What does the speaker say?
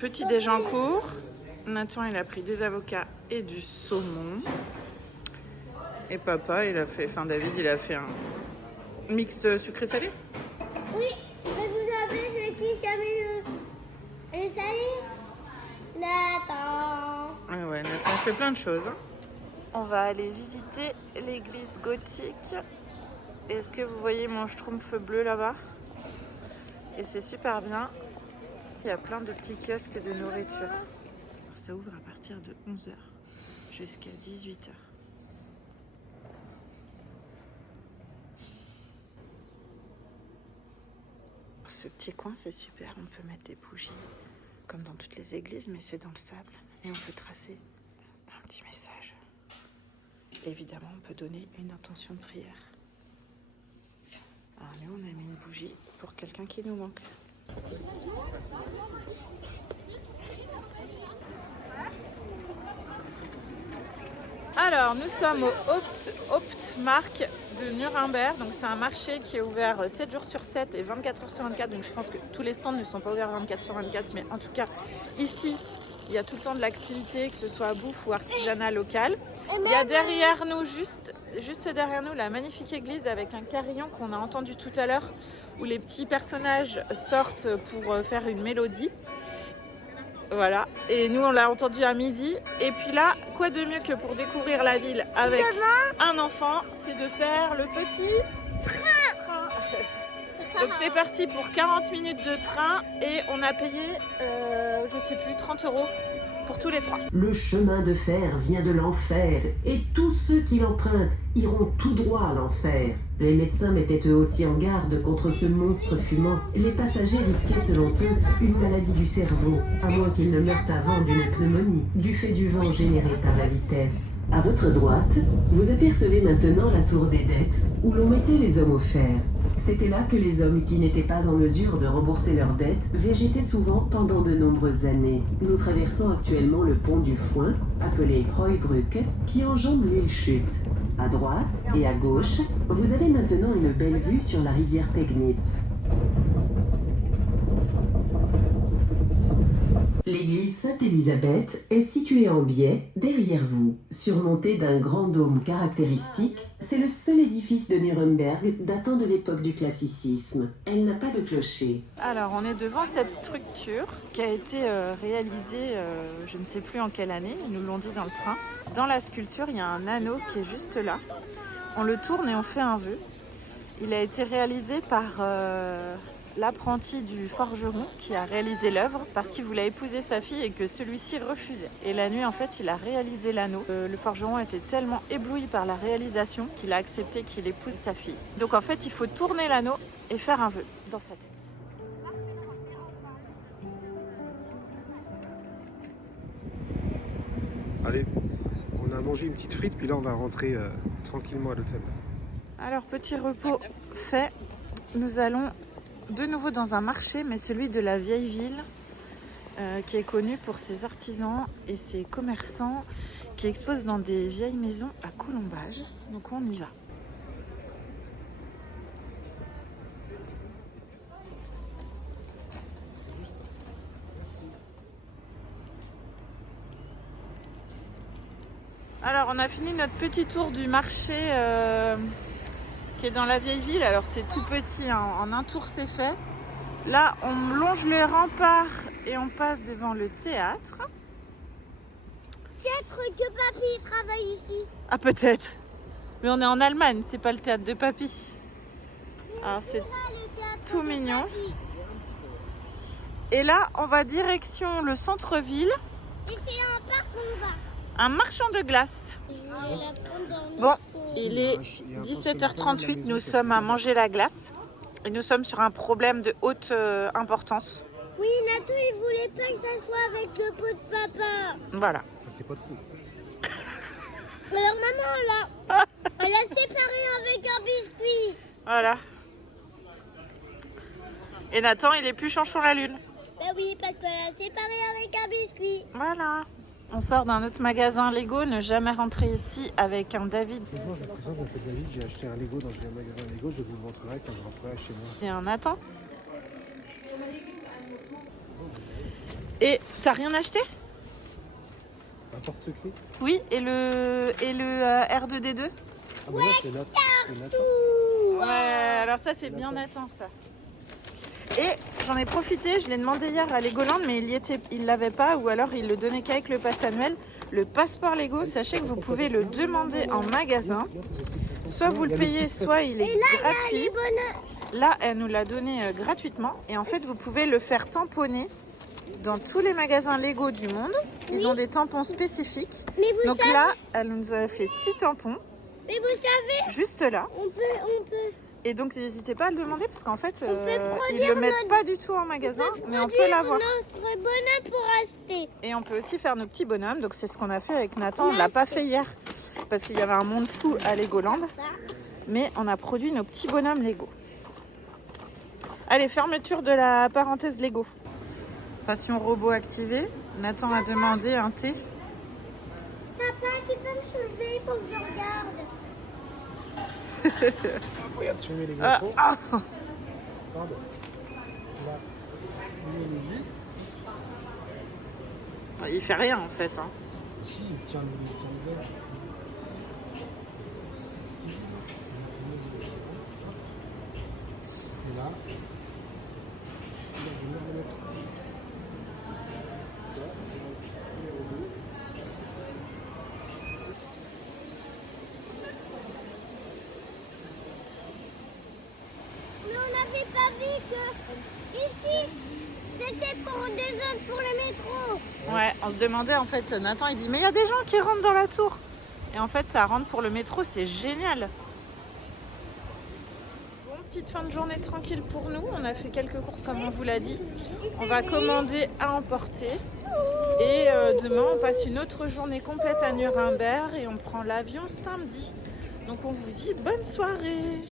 Petit déj en cours. Nathan, il a pris des avocats et du saumon. Et papa, il a fait, enfin David, il a fait un mix sucré-salé. Oui, mais vous savez c'est qui a mis le salé? Nathan. Ah ouais, Nathan fait plein de choses. On va aller visiter l'église gothique. Est-ce que vous voyez mon schtroumpf bleu là-bas? Et c'est super bien. Il y a plein de petits kiosques de nourriture. Ça ouvre à partir de 11h jusqu'à 18h. Ce petit coin, c'est super. On peut mettre des bougies, comme dans toutes les églises, mais c'est dans le sable. Et on peut tracer un petit message. Évidemment, on peut donner une intention de prière. Alors nous, on a mis une bougie pour quelqu'un qui nous manque. Alors, nous sommes au Hauptmarkt de Nuremberg. Donc, c'est un marché qui est ouvert 7 jours sur 7 et 24 heures sur 24. Donc, je pense que tous les stands ne sont pas ouverts 24 sur 24. Mais en tout cas, ici, il y a tout le temps de l'activité, que ce soit bouffe ou artisanat local. Il y a derrière nous, juste derrière nous, la magnifique église avec un carillon qu'on a entendu tout à l'heure, où les petits personnages sortent pour faire une mélodie. Voilà, et nous on l'a entendu à midi. Et puis là, quoi de mieux que pour découvrir la ville avec un enfant, c'est de faire le petit train. Donc c'est parti pour 40 minutes de train et on a payé, je sais plus, 30 € pour tous les 3. Le chemin de fer vient de l'enfer, et tous ceux qui l'empruntent iront tout droit à l'enfer. Les médecins mettaient eux aussi en garde contre ce monstre fumant. Les passagers risquaient selon eux une maladie du cerveau, à moins qu'ils ne meurent avant d'une pneumonie, du fait du vent généré par la vitesse. À votre droite, vous apercevez maintenant la tour des dettes, où l'on mettait les hommes au fer. C'était là que les hommes qui n'étaient pas en mesure de rembourser leurs dettes végétaient souvent pendant de nombreuses années. Nous traversons actuellement le pont du Foin, appelé Heubrücke, qui enjambe l'île Chute. À droite et à gauche, vous avez maintenant une belle vue sur la rivière Pegnitz. L'église Sainte-Élisabeth est située en biais, derrière vous. Surmontée d'un grand dôme caractéristique, c'est le seul édifice de Nuremberg datant de l'époque du classicisme. Elle n'a pas de clocher. Alors, on est devant cette structure qui a été réalisée, je ne sais plus en quelle année, ils nous l'ont dit dans le train. Dans la sculpture, il y a un anneau qui est juste là. On le tourne et on fait un vœu. Il a été réalisé par l'apprenti du forgeron qui a réalisé l'œuvre parce qu'il voulait épouser sa fille et que celui-ci refusait. Et la nuit, en fait, il a réalisé l'anneau. Le forgeron était tellement ébloui par la réalisation qu'il a accepté qu'il épouse sa fille. Donc en fait, il faut tourner l'anneau et faire un vœu dans sa tête. Allez, on a mangé une petite frite, puis là on va rentrer tranquillement à l'hôtel. Alors, petit repos fait, nous allons de nouveau dans un marché, mais celui de la vieille ville, qui est connu pour ses artisans et ses commerçants qui exposent dans des vieilles maisons à colombage. Donc on y va. Juste, merci. Alors, on a fini notre petit tour du marché qui est dans la vieille ville. Alors, c'est tout petit, hein. En un tour, c'est fait. Là, on longe les remparts et on passe devant le théâtre. Peut-être que papy travaille ici. Ah, peut-être. Mais on est en Allemagne, c'est pas le théâtre de papy. Alors, c'est tout mignon. Et là, on va direction le centre-ville. Et c'est un parc où on va. Un marchand de glace. Bon, il est 17h38, nous sommes à manger la glace. Et nous sommes sur un problème de haute importance. Oui, Nathan, il voulait pas que ça soit avec le pot de papa. Voilà. Ça c'est pas de coup. Alors maman, elle a séparé avec un biscuit. Voilà. Et Nathan, il est plus chanchon la lune. Ben oui, parce qu'elle a séparé avec un biscuit. Voilà. On sort d'un autre magasin Lego, ne jamais rentrer ici avec un David Bonjour, je me présente, je m'appelle David, j'ai acheté un Lego dans un magasin Lego, je vous le montrerai quand je rentrerai chez moi. et un Nathan. Et T'as rien acheté? Un porte-clés. Oui, et le R2D2? Ah bah non, c'est Nathan. C'est Nathan. Ouais, alors ça c'est bien Nathan ça. Et j'en ai profité, je l'ai demandé hier à Legoland, mais il l'avait pas, ou alors il le donnait qu'avec le pass annuel. Le passeport Lego, sachez que vous pouvez le demander en magasin. Soit vous le payez, soit il est gratuit. Là, elle nous l'a donné gratuitement. Et en fait, vous pouvez le faire tamponner dans tous les magasins Lego du monde. Ils ont des tampons spécifiques. Mais vous Donc savez, là, elle nous a fait 6 tampons, mais vous savez, juste là. on peut Et donc n'hésitez pas à le demander parce qu'en fait, peut ils produire le mettent notre- pas du tout en magasin, mais on peut l'avoir. notre bonheur pour acheter. Et on peut aussi faire nos petits bonhommes. Donc c'est ce qu'on a fait avec Nathan. On l'a pas fait hier parce qu'il y avait un monde fou à Legoland, Ça. mais on a produit nos petits bonhommes Lego. Allez, fermeture de la parenthèse Lego. Passion robot activée. Nathan a demandé un thé. Papa, tu peux me soulever pour que je regarde. Regarde, tu mets les Ah, glaçons. ah. Pardon. Là, tu mets le jus. Il fait rien en fait. Hein. Si, il tient le verre. C'est easy. Et là, il va venir le mettre ici. Là, numéro 2. Mais on n'avait pas vu que ici, c'était pour des zones pour le métro. Ouais, on se demandait en fait, Nathan il dit mais il y a des gens qui rentrent dans la tour. Et en fait ça rentre pour le métro, c'est génial. Bon, petite fin de journée tranquille pour nous, on a fait quelques courses comme on vous l'a dit. On va commander à emporter. Et demain on passe une autre journée complète à Nuremberg et on prend l'avion samedi. Donc on vous dit bonne soirée.